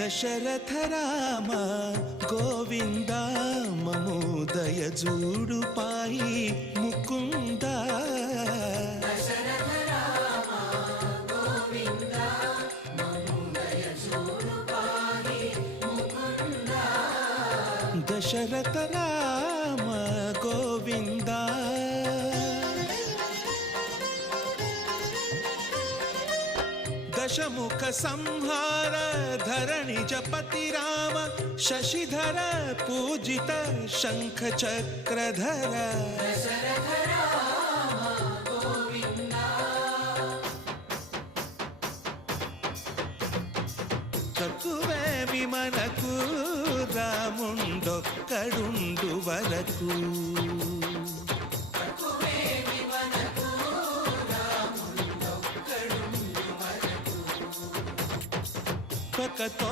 దశరథ రామ గోవింద మమోదయ జూడు పాయి ముకుంద దశరథ రామ గోవింద దశముఖ సంహార ధరణిజ పతి రామ శశిధర పూజిత శంఖ చక్రధర తక్కువేమి మనకు రాముండొక్కడుండు వరకు పకతో